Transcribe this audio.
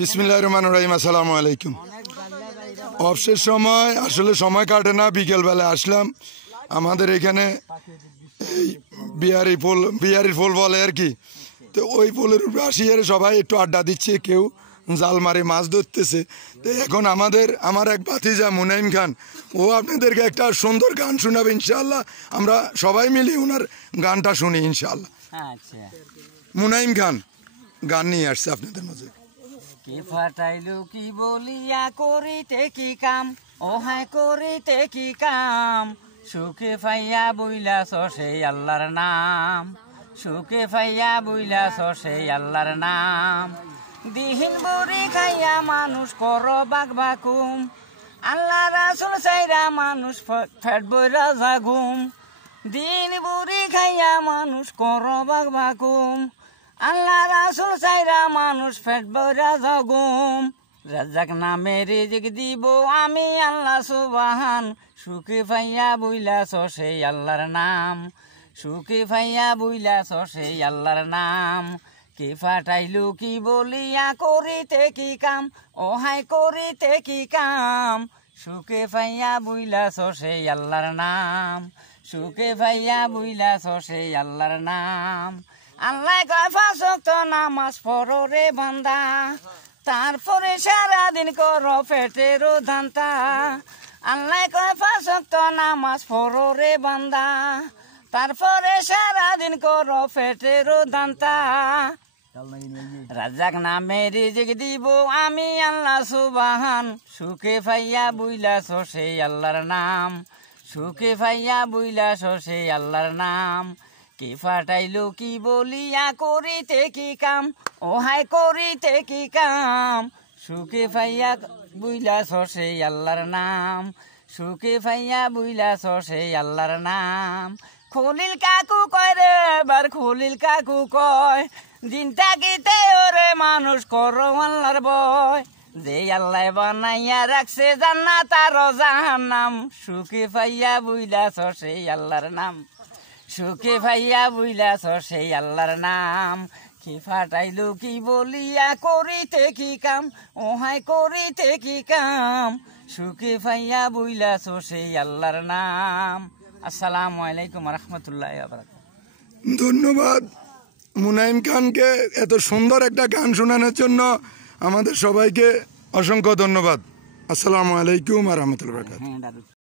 বিসমিল্লাহির রহমানির রহিম। আসসালামু আলাইকুম। অবসর সময় আসলে সময় কাটে না, বিকেলবেলা আসলাম আমাদের এখানে এই বিহারির ফুল বলে আর কি, তো ওই ফুলের উপরে আসি আর সবাই একটু আড্ডা দিচ্ছে, কেউ জাল মারে মাছ ধরতেছে। তো এখন আমার এক ভাতিজা মুনাইম খান, ও আপনাদেরকে একটা সুন্দর গান শোনাবে ইনশাআল্লাহ। আমরা সবাই মিলে ওনার গানটা শুনি ইনশাআল্লাহ। মুনাইম খান গান নিয়ে আসছে আপনাদের মাঝে। কি ফাটাইলু কি বলিয়া করিতে কি কাম, ও হায় করিতে কি কাম, সুখে ফাইয়া বইলাছ সেই আল্লাহর নাম, সুখে ফাইয়া বইলাছ সেই আল্লাহর নাম। দিহিন বুড়ি খাইয়া মানুষ কর বাঘ বাকুম, আল্লাহ রাসুল চাইরা মানুষ ফেট বইরা জাগুম। দিন বুড়ি খাইয়া মানুষ কর বাঘ বাকুম, আল্লাহ রাসুল চাইরা মানুষ ফেট বইরা জাগুম। রাজ্জাক নামে রিজিক দিব আমি আল্লাহ সুবহান, সুখে ফাইয়া বইলাছ সেই আল্লাহর নাম, সুখে ফাইয়া বইলাছ সেই আল্লাহর নাম। কি ফাটাইলু কি বলিয়া করিতে কি কাম, ও হায় করিতে কি কাম, সুখে ফাইয়া বইলাছ সেই আল্লাহর নাম, সুখে ফাইয়া বইলাছ সেই আল্লাহর নাম। আল্লাহ কয় পাঁচ ওয়াক্ত নামাজ পড়ো রে বান্দা, তারপরে সারাদিন করো পেটের ধান্তা। আল্লাহ কয় পাঁচ ওয়াক্ত নামাজ পড়ো রে বান্দা, তারপরে সারাদিন করো পেটের ধান্তা। রাজ্জাক নামে রিজিক দিব আমি আল্লাহ সুবহান, সুখে ফাইয়া বইলাছ সেই আল্লাহর নাম, সুখে ফাইয়া বইলাছ সেই আল্লাহর নাম। কি ফাটাইলু কি বলিয়া করিতে কি কাম, ও হায় করিতে কি কাম, সুখে ফাইয়া বইলাছ সেই আল্লাহর নাম, সুখে ফাইয়া বইলাছ সেই আল্লাহর নাম। খলিল কাকু কয় রে এবার খলিল কাকু কয়, দিন থাকিতে ওরে মানুষ করো আল্লাহর ভয়, যে আল্লাহ বানাইয়া রাখছে জান্নাত আর জাহান্নাম, সুখে ফাইয়া বইলাছ সেই আল্লাহর নাম, সুখে ফাইয়া বইলাছ সেই আল্লাহর নাম। কি ফাটাইলু কি বলিয়া করিতে কি কাম, ও হায় করিতে কি কাম, সুখে ফাইয়া বইলাছ সেই আল্লাহর নাম। আসসালামু আলাইকুম রহমতুল্লাহ। ধন্যবাদ মুনাইম খানকে এত সুন্দর একটা গান শোনানোর জন্য, আমাদের সবাইকে অসংখ্য ধন্যবাদ। আসসালামু আলাইকুম রহমতুল্লাহ।